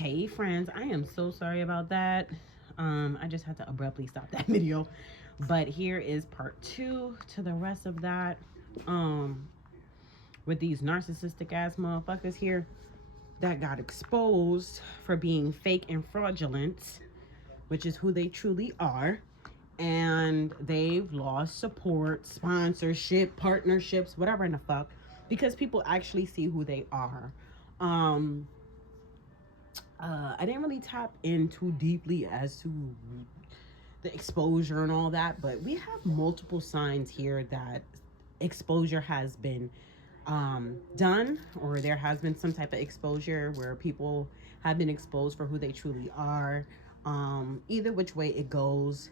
Hey friends, I am so sorry about that. I just had to abruptly stop that video. But here is part 2 to the rest of that. Um, with these narcissistic ass motherfuckers here that got exposed for being fake and fraudulent, which is who they truly are. And they've lost support, sponsorship, partnerships, whatever in the fuck, because people actually see who they are. Um, I didn't really tap in too deeply as to the exposure and all that, but we have multiple signs here that exposure has been done, or there has been some type of exposure where people have been exposed for who they truly are. Either which way it goes,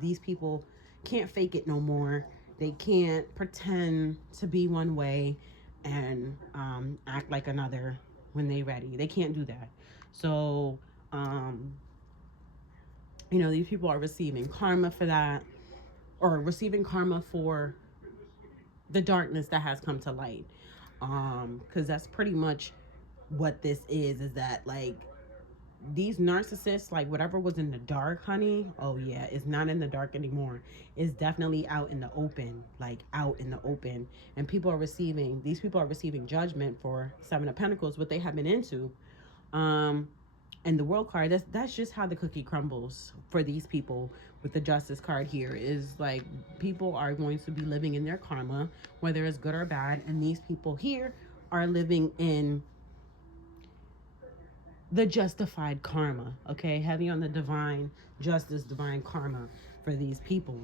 these people can't fake it no more. They can't pretend to be one way and act like another when they ready. They can't do that. So, these people are receiving karma for that, or receiving karma for the darkness that has come to light. Because that's pretty much what this is that, like, these narcissists, like, whatever was in the dark, honey, oh yeah, it's not in the dark anymore. It's definitely out in the open, like out in the open. And these people are receiving judgment for Seven of Pentacles, what they have been into. And the World card, that's just how the cookie crumbles for these people. With the Justice card here is like, people are going to be living in their karma, whether it's good or bad. And these people here are living in the justified karma. Okay, heavy on the divine justice, divine karma for these people.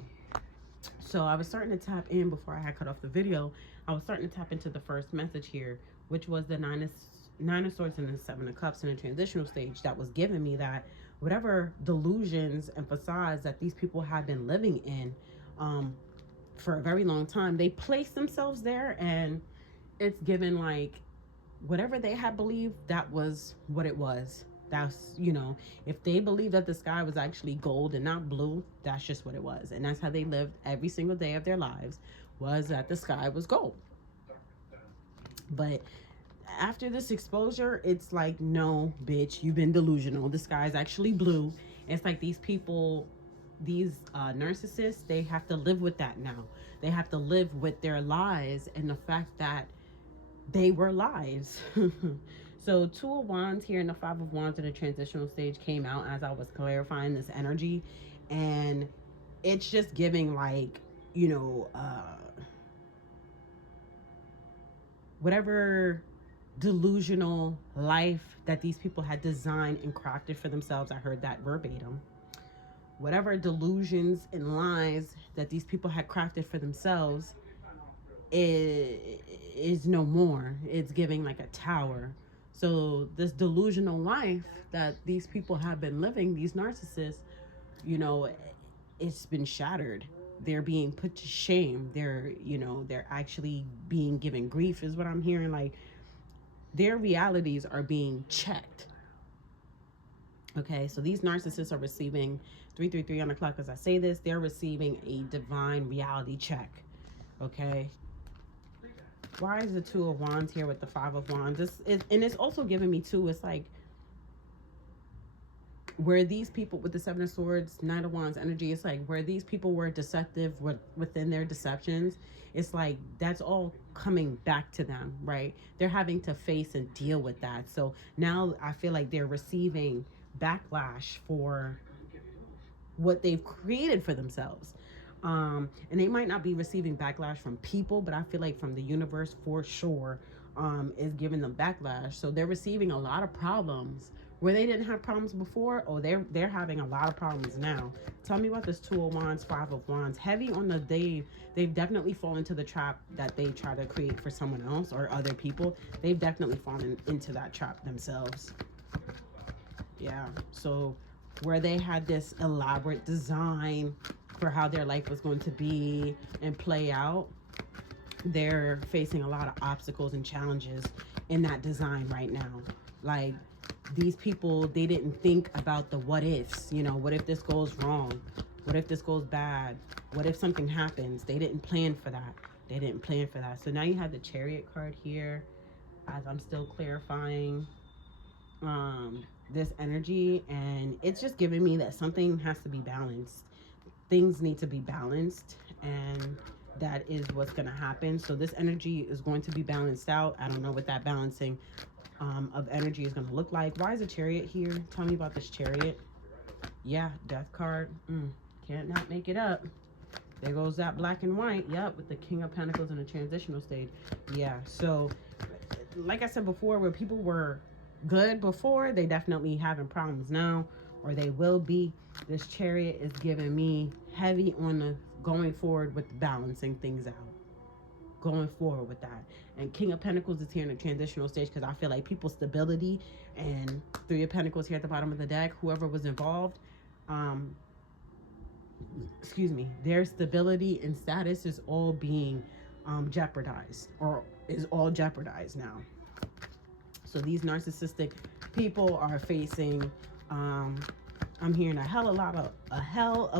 So I was starting to tap in before I had cut off the video. I was starting to tap into the first message here, which was the Nine of Swords and the Seven of Cups in a transitional stage, that was giving me that whatever delusions and facades that these people have been living in for a very long time, they place themselves there, and it's given like whatever they had believed, that was what it was. That's, if they believed that the sky was actually gold and not blue, that's just what it was. And that's how they lived every single day of their lives, was that the sky was gold. But after this exposure, it's like, no, bitch, you've been delusional. The sky is actually blue. It's like these people, these narcissists, they have to live with that now. They have to live with their lies and the fact that they were lies. So Two of Wands here and the Five of Wands in the transitional stage came out as I was clarifying this energy. And it's just giving like, whatever delusional life that these people had designed and crafted for themselves. I heard that verbatim. Whatever delusions and lies that these people had crafted for themselves is no more. It's giving like a tower. So this delusional life that these people have been living, these narcissists, it's been shattered. They're being put to shame. They're actually being given grief, is what I'm hearing. Like, their realities are being checked. Okay, so these narcissists are receiving 333 on the clock. As I say this, they're receiving a divine reality check. Okay, why is the Two of Wands here with the Five of Wands? And it's also giving me too, it's like, where these people with the Seven of Swords, Knight of Wands energy, it's like where these people were deceptive within their deceptions, it's like that's all coming back to them, right? They're having to face and deal with that. So now I feel like they're receiving backlash for what they've created for themselves. And they might not be receiving backlash from people, but I feel like from the universe for sure is giving them backlash. So they're receiving a lot of problems where they didn't have problems before. Oh, they're having a lot of problems now. Tell me about this Two of Wands, Five of Wands. Heavy on the they've definitely fallen into the trap that they try to create for someone else or other people. They've definitely fallen into that trap themselves. Yeah, so where they had this elaborate design for how their life was going to be and play out, they're facing a lot of obstacles and challenges in that design right now. Like, these people, they didn't think about the what ifs. What if this goes wrong? What if this goes bad? What if something happens? They didn't plan for that. So now you have the Chariot card here as I'm still clarifying. this energy, and it's just giving me that something has to be balanced. Things need to be balanced, and that is what's going to happen. So this energy is going to be balanced out. I don't know what that balancing of energy is going to look like. Why is a chariot here? Tell me about this chariot. Yeah, death card. Can't not make it up. There goes that black and white. Yep, with the King of Pentacles in a transitional stage. Yeah, so like I said before, where people were good before, they definitely having problems now, or they will be. This chariot is giving me heavy on the going forward with balancing things out. Going forward with that. And King of Pentacles is here in a transitional stage because I feel like people's stability, and Three of Pentacles here at the bottom of the deck, whoever was involved, excuse me, their stability and status is all being jeopardized, or is all jeopardized now. So these narcissistic people are facing, I'm hearing a hell of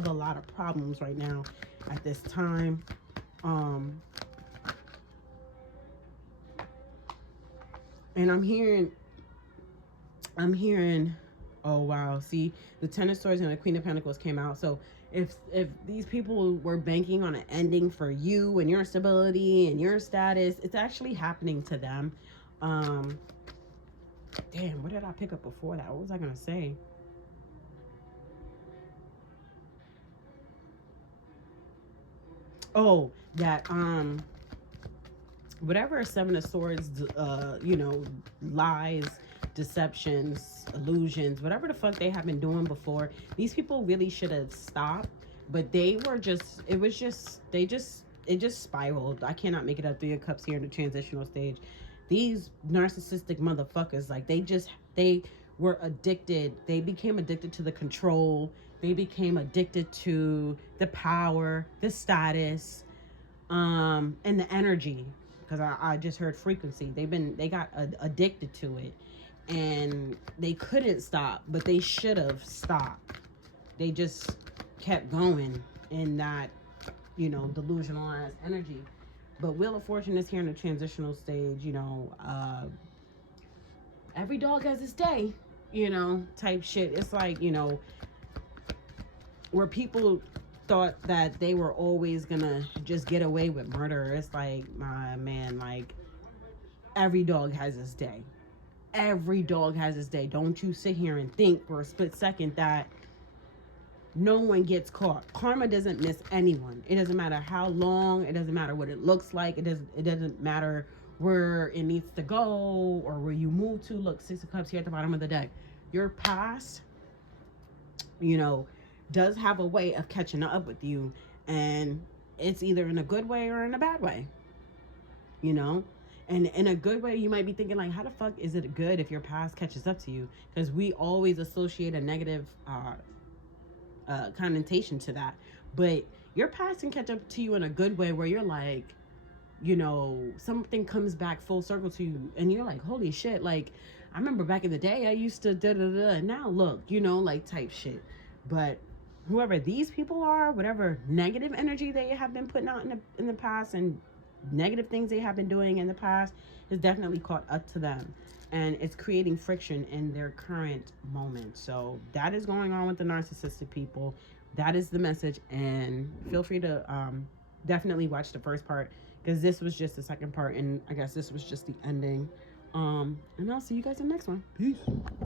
a lot of problems right now at this time. And I'm hearing, oh wow, see, the Ten of Swords and the Queen of Pentacles came out. So if these people were banking on an ending for you and your stability and your status, it's actually happening to them. Damn, what did I pick up before that? What was I gonna say? Oh, that whatever Seven of Swords, lies, deceptions, illusions, whatever the fuck they have been doing before, these people really should have stopped. But they were just, it just spiraled. I cannot make it up. Three of Cups here in the transitional stage. These narcissistic motherfuckers, like, they were addicted. They became addicted to the control. They became addicted to the power, the status, and the energy. Because I just heard frequency. They got addicted to it, and they couldn't stop, but they should have stopped. They just kept going in that, delusional ass energy. But Wheel of Fortune is here in the transitional stage. Every dog has its day, type shit. It's like, where people thought that they were always gonna just get away with murder. It's like, man, like, every dog has its day. Every dog has its day. Don't you sit here and think for a split second that no one gets caught. Karma doesn't miss anyone. It doesn't matter how long. It doesn't matter what it looks like. It doesn't matter where it needs to go or where you move to. Look, Six of Cups here at the bottom of the deck. Your past, does have a way of catching up with you, and it's either in a good way or in a bad way. And in a good way, you might be thinking, like, how the fuck is it good if your past catches up to you? Because we always associate a negative connotation to that. But your past can catch up to you in a good way, where you're like, something comes back full circle to you, and you're like, holy shit, like, I remember back in the day I used to da-da-da, and now look, like, type shit. But whoever these people are, whatever negative energy they have been putting out in the past, and negative things they have been doing in the past, is definitely caught up to them, and it's creating friction in their current moment. So that is going on with the narcissistic people. That is the message, and feel free to definitely watch the first part, because this was just the second part, and I guess this was just the ending. And I'll see you guys in the next one. Peace.